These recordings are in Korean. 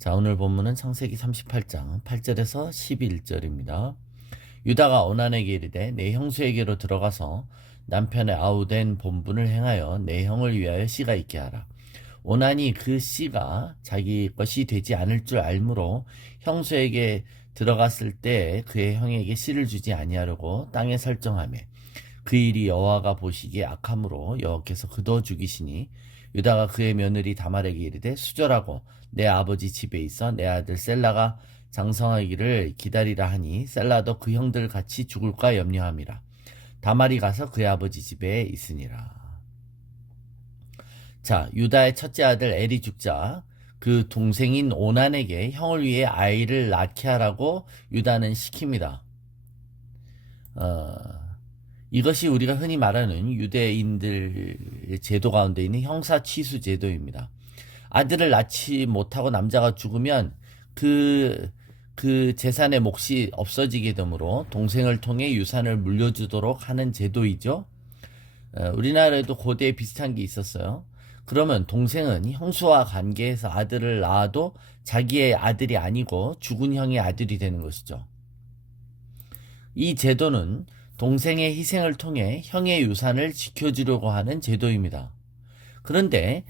자, 오늘 본문은 창세기 38장 8절에서 11절입니다. 유다가 오난에게 이르되 내 형수에게로 들어가서 남편의 아우된 본분을 행하여 내 형을 위하여 씨가 있게 하라. 오난이 그 씨가 자기 것이 되지 않을 줄 알므로 형수에게 들어갔을 때 그의 형에게 씨를 주지 아니하려고 땅에 설정하며 그 일이 여호와가 보시기에 악함으로 여호와께서 그도 죽이시니 유다가 그의 며느리 다말에게 이르되 수절하고 내 아버지 집에 있어 내 아들 셀라가 장성하기를 기다리라 하니 셀라도 그 형들 같이 죽을까 염려함이라. 다말이 가서 그의 아버지 집에 있으니라. 자, 유다의 첫째 아들 엘이 죽자 그 동생인 오난에게 형을 위해 아이를 낳게 하라고 유다는 시킵니다. 이것이 우리가 흔히 말하는 유대인들 제도 가운데 있는 형사취수 제도입니다. 아들을 낳지 못하고 남자가 죽으면 그 재산의 몫이 없어지게 되므로 동생을 통해 유산을 물려주도록 하는 제도이죠. 우리나라에도 고대에 비슷한 게 있었어요. 그러면 동생은 형수와 관계해서 아들을 낳아도 자기의 아들이 아니고 죽은 형의 아들이 되는 것이죠. 이 제도는 동생의 희생을 통해 형의 유산을 지켜주려고 하는 제도입니다. 그런데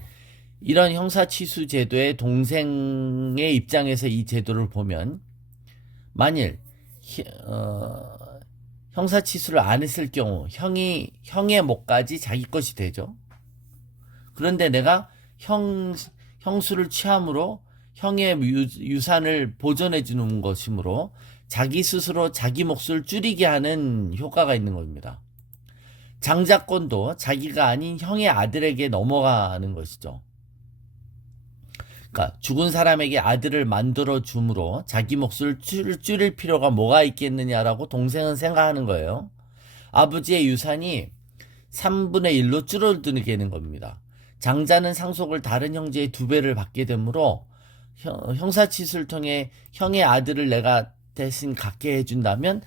이런 형사취수 제도의 동생의 입장에서 이 제도를 보면 만일 형사취수를 안 했을 경우 형의 몫까지 자기 것이 되죠. 그런데 내가 형수를 취함으로 형의 유산을 보존해 주는 것이므로 자기 스스로 자기 몫을 줄이게 하는 효과가 있는 겁니다. 장자권도 자기가 아닌 형의 아들에게 넘어가는 것이죠. 그러니까 죽은 사람에게 아들을 만들어 줌으로 자기 몫을 줄일 필요가 뭐가 있겠느냐라고 동생은 생각하는 거예요. 아버지의 유산이 3분의 1로 줄어들게 되는 겁니다. 장자는 상속을 다른 형제의 2배를 받게 되므로 형사취수를 통해 형의 아들을 내가 대신 갖게 해준다면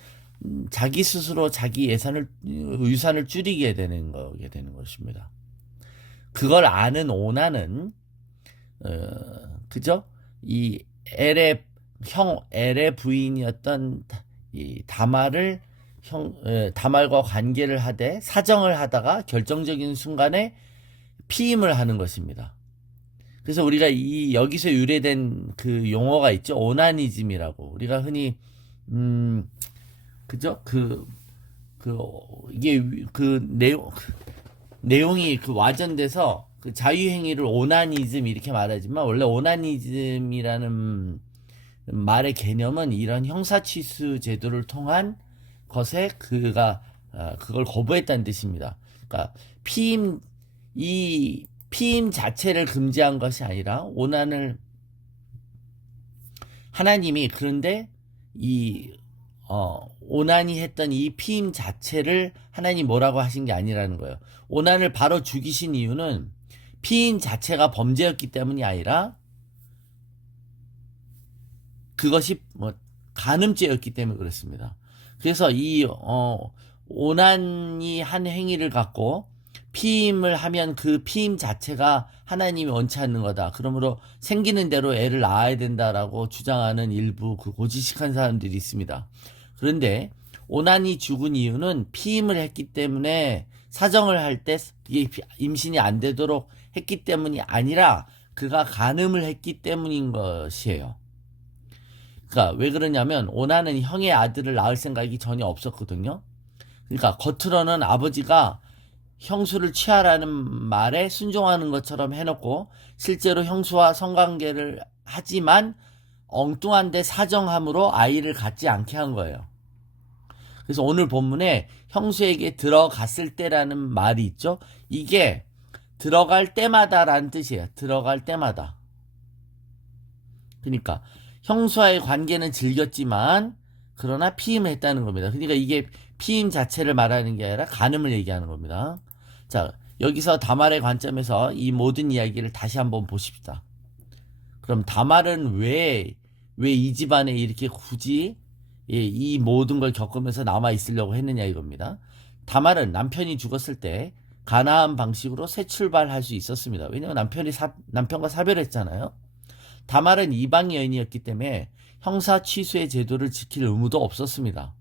자기 스스로 자기 유산을 줄이게 되는 것입니다. 그걸 아는 오나는 그죠? 이 엘의 부인이었던 이 다말과 관계를 하되 사정을 하다가 결정적인 순간에 피임을 하는 것입니다. 그래서 우리가 여기서 유래된 그 용어가 있죠. 오나니즘이라고. 우리가 흔히 그죠? 이게 내용이 와전돼서 그 자유행위를 오나니즘 이렇게 말하지만 원래 오나니즘이라는 말의 개념은 이런 형사취수 제도를 통한 것에 그걸 거부했다는 뜻입니다. 그러니까 피임 자체를 금지한 것이 아니라 오난을 하나님이 그런데 오난이 했던 이 피임 자체를 하나님 뭐라고 하신 게 아니라는 거예요. 오난을 바로 죽이신 이유는 피임 자체가 범죄였기 때문이 아니라 그것이 간음죄였기 때문에 그렇습니다. 그래서 오난이 한 행위를 갖고 피임을 하면 그 피임 자체가 하나님이 원치 않는 거다. 그러므로 생기는 대로 애를 낳아야 된다라고 주장하는 일부 그 고지식한 사람들이 있습니다. 그런데 오난이 죽은 이유는 피임을 했기 때문에 사정을 할 때 이게 임신이 안 되도록 했기 때문이 아니라 그가 간음을 했기 때문인 것이에요. 그러니까 왜 그러냐면 오난은 형의 아들을 낳을 생각이 전혀 없었거든요. 그러니까 겉으로는 아버지가 형수를 취하라는 말에 순종하는 것처럼 해놓고 실제로 형수와 성관계를 하지만 엉뚱한데 사정함으로 아이를 갖지 않게 한 거예요. 그래서 오늘 본문에 형수에게 들어갔을 때라는 말이 있죠. 이게 들어갈 때마다라는 뜻이에요. 들어갈 때마다. 그러니까 형수와의 관계는 즐겼지만 그러나 피임했다는 겁니다. 그러니까 이게 피임 자체를 말하는 게 아니라 간음을 얘기하는 겁니다. 자, 여기서 다말의 관점에서 이 모든 이야기를 다시 한번 보십시다. 그럼 다말은 왜 이 집안에 이렇게 굳이 이 모든 걸 겪으면서 남아 있으려고 했느냐 이겁니다. 다말은 남편이 죽었을 때 가나안 방식으로 새 출발할 수 있었습니다. 왜냐하면 남편과 사별했잖아요. 다말은 이방 여인이었기 때문에 형사 취소의 제도를 지킬 의무도 없었습니다.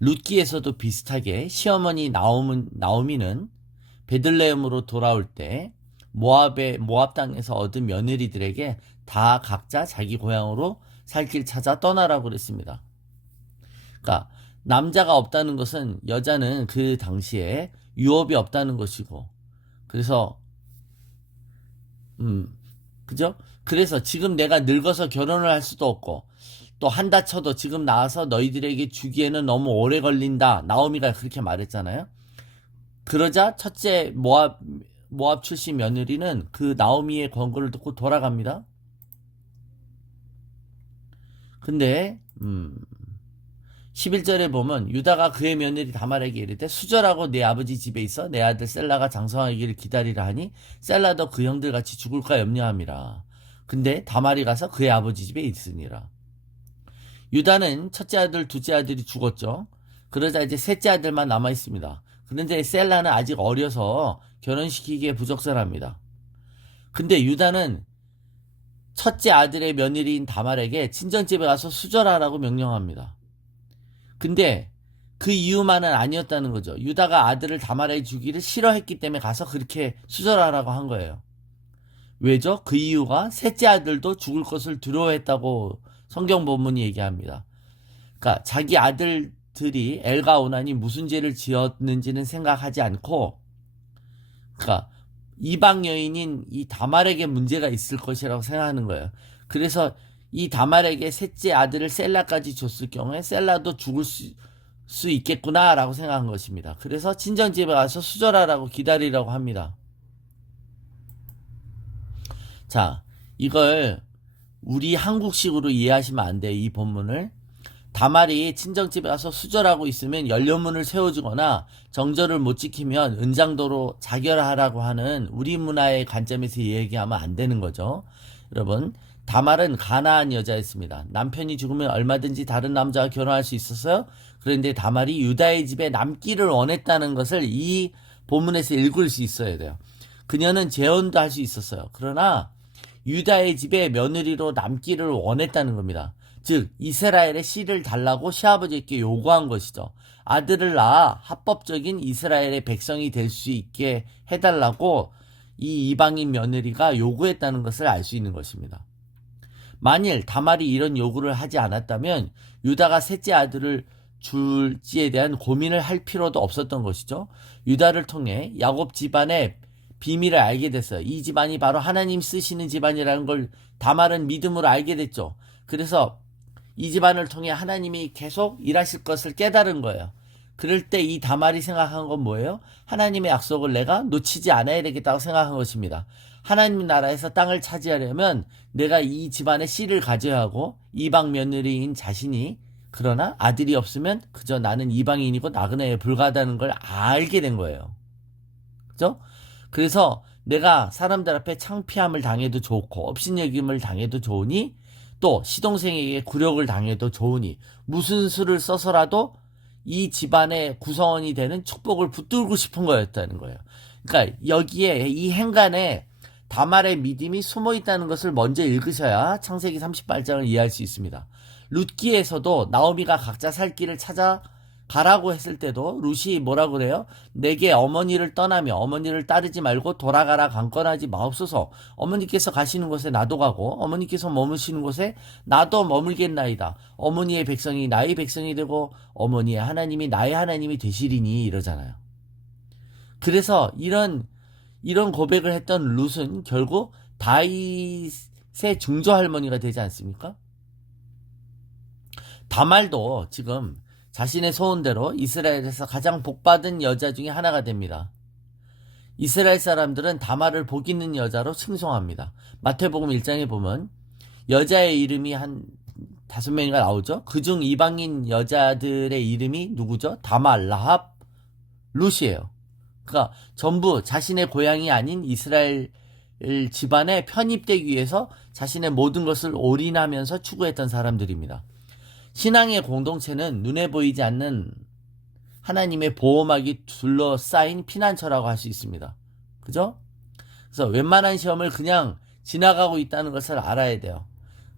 룻기에서도 비슷하게 시어머니 나오미는 베들레헴으로 돌아올 때 모압 땅에서 얻은 며느리들에게 다 각자 자기 고향으로 살 길 찾아 떠나라고 그랬습니다. 그러니까 남자가 없다는 것은 여자는 그 당시에 유업이 없다는 것이고, 그래서 그죠? 그래서 지금 내가 늙어서 결혼을 할 수도 없고, 또 한다 쳐도 지금 나와서 너희들에게 주기에는 너무 오래 걸린다. 나오미가 그렇게 말했잖아요. 그러자 첫째 모압 출신 며느리는 그 나오미의 권고를 듣고 돌아갑니다. 근데 11절에 보면 유다가 그의 며느리 다말에게 이르되 수절하고 내 아버지 집에 있어 내 아들 셀라가 장성하기를 기다리라 하니 셀라도 그 형들 같이 죽을까 염려함이라. 근데 다말이 가서 그의 아버지 집에 있으니라. 유다는 첫째 아들, 둘째 아들이 죽었죠. 그러자 이제 셋째 아들만 남아 있습니다. 그런데 셀라는 아직 어려서 결혼시키기에 부적절합니다. 근데 유다는 첫째 아들의 며느리인 다말에게 친정집에 가서 수절하라고 명령합니다. 근데 그 이유만은 아니었다는 거죠. 유다가 아들을 다말에게 주기를 싫어했기 때문에 가서 그렇게 수절하라고 한 거예요. 왜죠? 그 이유가 셋째 아들도 죽을 것을 두려워했다고 성경 본문이 얘기합니다. 그러니까 자기 아들들이 엘과 오난이 무슨 죄를 지었는지는 생각하지 않고, 그러니까 이방 여인인 이 다말에게 문제가 있을 것이라고 생각하는 거예요. 그래서 이 다말에게 셋째 아들을 셀라까지 줬을 경우에 셀라도 죽을 수 있겠구나라고 생각한 것입니다. 그래서 친정집에 가서 수절하라고 기다리라고 합니다. 자, 이걸 우리 한국식으로 이해하시면 안 돼요. 이 본문을. 다말이 친정집에 가서 수절하고 있으면 연료문을 세워주거나 정절을 못 지키면 은장도로 자결하라고 하는 우리 문화의 관점에서 얘기하면 안 되는 거죠. 여러분, 다말은 가나안 여자였습니다. 남편이 죽으면 얼마든지 다른 남자와 결혼할 수 있었어요. 그런데 다말이 유다의 집에 남기를 원했다는 것을 이 본문에서 읽을 수 있어야 돼요. 그녀는 재혼도 할 수 있었어요. 그러나 유다의 집에 며느리로 남기를 원했다는 겁니다. 즉 이스라엘의 씨를 달라고 시아버지께 요구한 것이죠. 아들을 낳아 합법적인 이스라엘의 백성이 될 수 있게 해달라고 이 이방인 며느리가 요구했다는 것을 알 수 있는 것입니다. 만일 다말이 이런 요구를 하지 않았다면 유다가 셋째 아들을 줄지에 대한 고민을 할 필요도 없었던 것이죠. 유다를 통해 야곱 집안의 비밀을 알게 됐어요. 이 집안이 바로 하나님 쓰시는 집안이라는 걸 다말은 믿음으로 알게 됐죠. 그래서 이 집안을 통해 하나님이 계속 일하실 것을 깨달은 거예요. 그럴 때 이 다말이 생각한 건 뭐예요? 하나님의 약속을 내가 놓치지 않아야 되겠다고 생각한 것입니다. 하나님 나라에서 땅을 차지하려면 내가 이 집안의 씨를 가져야 하고 이방 며느리인 자신이 그러나 아들이 없으면 그저 나는 이방인이고 나그네에 불과하다는 걸 알게 된 거예요. 그죠? 그래서 내가 사람들 앞에 창피함을 당해도 좋고 업신여김을 당해도 좋으니 또 시동생에게 굴욕을 당해도 좋으니 무슨 수를 써서라도 이 집안의 구성원이 되는 축복을 붙들고 싶은 거였다는 거예요. 그러니까 여기에 이 행간에 다말의 믿음이 숨어 있다는 것을 먼저 읽으셔야 창세기 38장을 이해할 수 있습니다. 룻기에서도 나오미가 각자 살 길을 찾아 가라고 했을 때도 룻이 뭐라고 그래요? 내게 어머니를 떠나며 어머니를 따르지 말고 돌아가라 강권하지 마옵소서. 어머니께서 가시는 곳에 나도 가고 어머니께서 머무시는 곳에 나도 머물겠나이다. 어머니의 백성이 나의 백성이 되고 어머니의 하나님이 나의 하나님이 되시리니 이러잖아요. 그래서 이런 고백을 했던 룻은 결국 다윗의 증조 할머니가 되지 않습니까? 다말도 지금 자신의 소원대로 이스라엘에서 가장 복받은 여자 중에 하나가 됩니다. 이스라엘 사람들은 다말을 복 있는 여자로 칭송합니다. 마태복음 1장에 보면 여자의 이름이 한 5명이가 나오죠. 그중 이방인 여자들의 이름이 누구죠? 다말, 라합, 룻이에요. 그러니까 전부 자신의 고향이 아닌 이스라엘 집안에 편입되기 위해서 자신의 모든 것을 올인하면서 추구했던 사람들입니다. 신앙의 공동체는 눈에 보이지 않는 하나님의 보호막이 둘러싸인 피난처라고 할 수 있습니다. 그죠? 그래서 웬만한 시험을 그냥 지나가고 있다는 것을 알아야 돼요.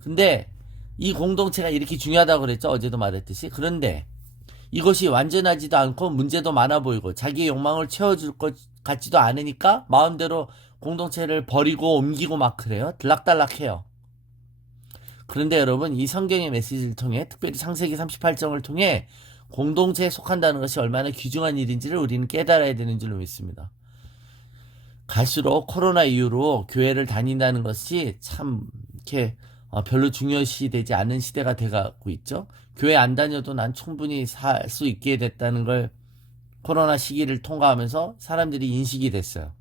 근데 이 공동체가 이렇게 중요하다고 그랬죠. 어제도 말했듯이. 그런데 이것이 완전하지도 않고 문제도 많아 보이고 자기의 욕망을 채워줄 것 같지도 않으니까 마음대로 공동체를 버리고 옮기고 막 그래요. 들락달락해요. 그런데 여러분, 이 성경의 메시지를 통해, 특별히 창세기 38장을 통해 공동체에 속한다는 것이 얼마나 귀중한 일인지를 우리는 깨달아야 되는 줄로 믿습니다. 갈수록 코로나 이후로 교회를 다닌다는 것이 참 이렇게 별로 중요시 되지 않은 시대가 돼가고 있죠. 교회 안 다녀도 난 충분히 살 수 있게 됐다는 걸 코로나 시기를 통과하면서 사람들이 인식이 됐어요.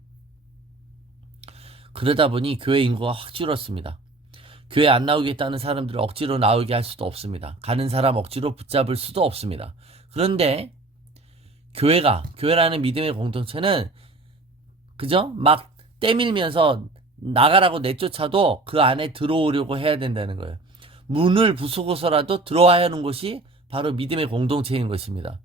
그러다 보니 교회 인구가 확 줄었습니다. 교회 안 나오겠다는 사람들을 억지로 나오게 할 수도 없습니다. 가는 사람 억지로 붙잡을 수도 없습니다. 그런데 교회라는 믿음의 공동체는 그죠? 막 때밀면서 나가라고 내쫓아도 그 안에 들어오려고 해야 된다는 거예요. 문을 부수고서라도 들어와야 하는 곳이 바로 믿음의 공동체인 것입니다.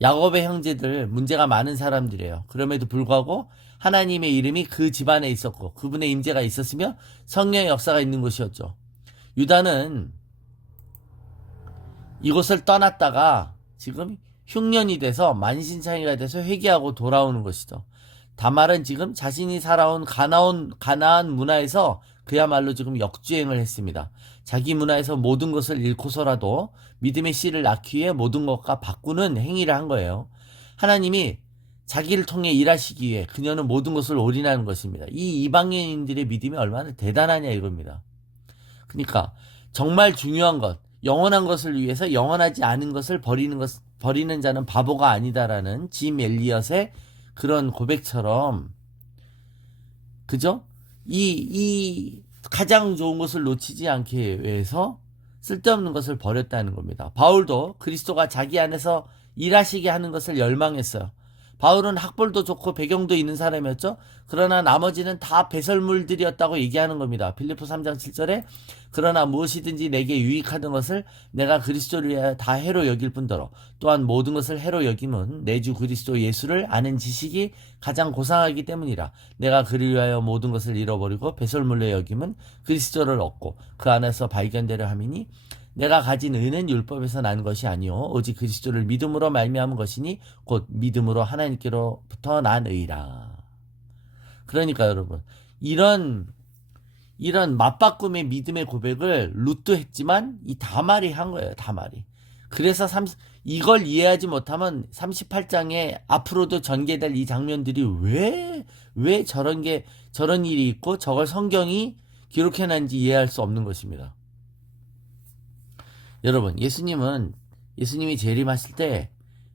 야곱의 형제들 문제가 많은 사람들이에요. 그럼에도 불구하고 하나님의 이름이 그 집안에 있었고 그분의 임재가 있었으며 성령의 역사가 있는 곳이었죠. 유다는 이곳을 떠났다가 지금 흉년이 돼서 만신창이가 돼서 회개하고 돌아오는 것이죠. 다말은 지금 자신이 살아온 가나안 문화에서 그야말로 지금 역주행을 했습니다. 자기 문화에서 모든 것을 잃고서라도 믿음의 씨를 낳기 위해 모든 것과 바꾸는 행위를 한 거예요. 하나님이 자기를 통해 일하시기 위해 그녀는 모든 것을 올인하는 것입니다. 이 이방인들의 믿음이 얼마나 대단하냐 이겁니다. 그러니까 정말 중요한 것, 영원한 것을 위해서 영원하지 않은 것을 버리는 자는 바보가 아니다라는 짐 엘리엇의 그런 고백처럼, 그죠? 이 가장 좋은 것을 놓치지 않기 위해서 쓸데없는 것을 버렸다는 겁니다. 바울도 그리스도가 자기 안에서 일하시게 하는 것을 열망했어요. 바울은 학벌도 좋고 배경도 있는 사람이었죠. 그러나 나머지는 다 배설물들이었다고 얘기하는 겁니다. 빌립보 3장 7절에 그러나 무엇이든지 내게 유익하던 것을 내가 그리스도를 위하여 다 해로 여길 뿐더러 또한 모든 것을 해로 여김은 내 주 그리스도 예수를 아는 지식이 가장 고상하기 때문이라. 내가 그를 위하여 모든 것을 잃어버리고 배설물로 여김은 그리스도를 얻고 그 안에서 발견되려 함이니 내가 가진 의는 율법에서 난 것이 아니요 오직 그리스도를 믿음으로 말미암은 것이니 곧 믿음으로 하나님께로부터 난 의라. 그러니까 여러분, 이런 맞바꿈의 믿음의 고백을 룻도 했지만 이 다말이 한 거예요. 다말이. 그래서 이걸 이해하지 못하면 38장에 앞으로도 전개될 이 장면들이 왜 저런 일이 있고 저걸 성경이 기록해놨는지 이해할 수 없는 것입니다. 여러분, 예수님이 재림하실 때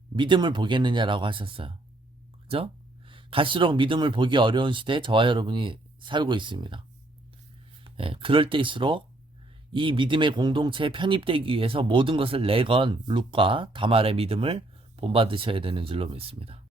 믿음을 보겠느냐라고 하셨어요. 그죠? 갈수록 믿음을 보기 어려운 시대에 저와 여러분이 살고 있습니다. 그럴 때일수록 이 믿음의 공동체에 편입되기 위해서 모든 것을 내건 룻과 다말의 믿음을 본받으셔야 되는 줄로 믿습니다.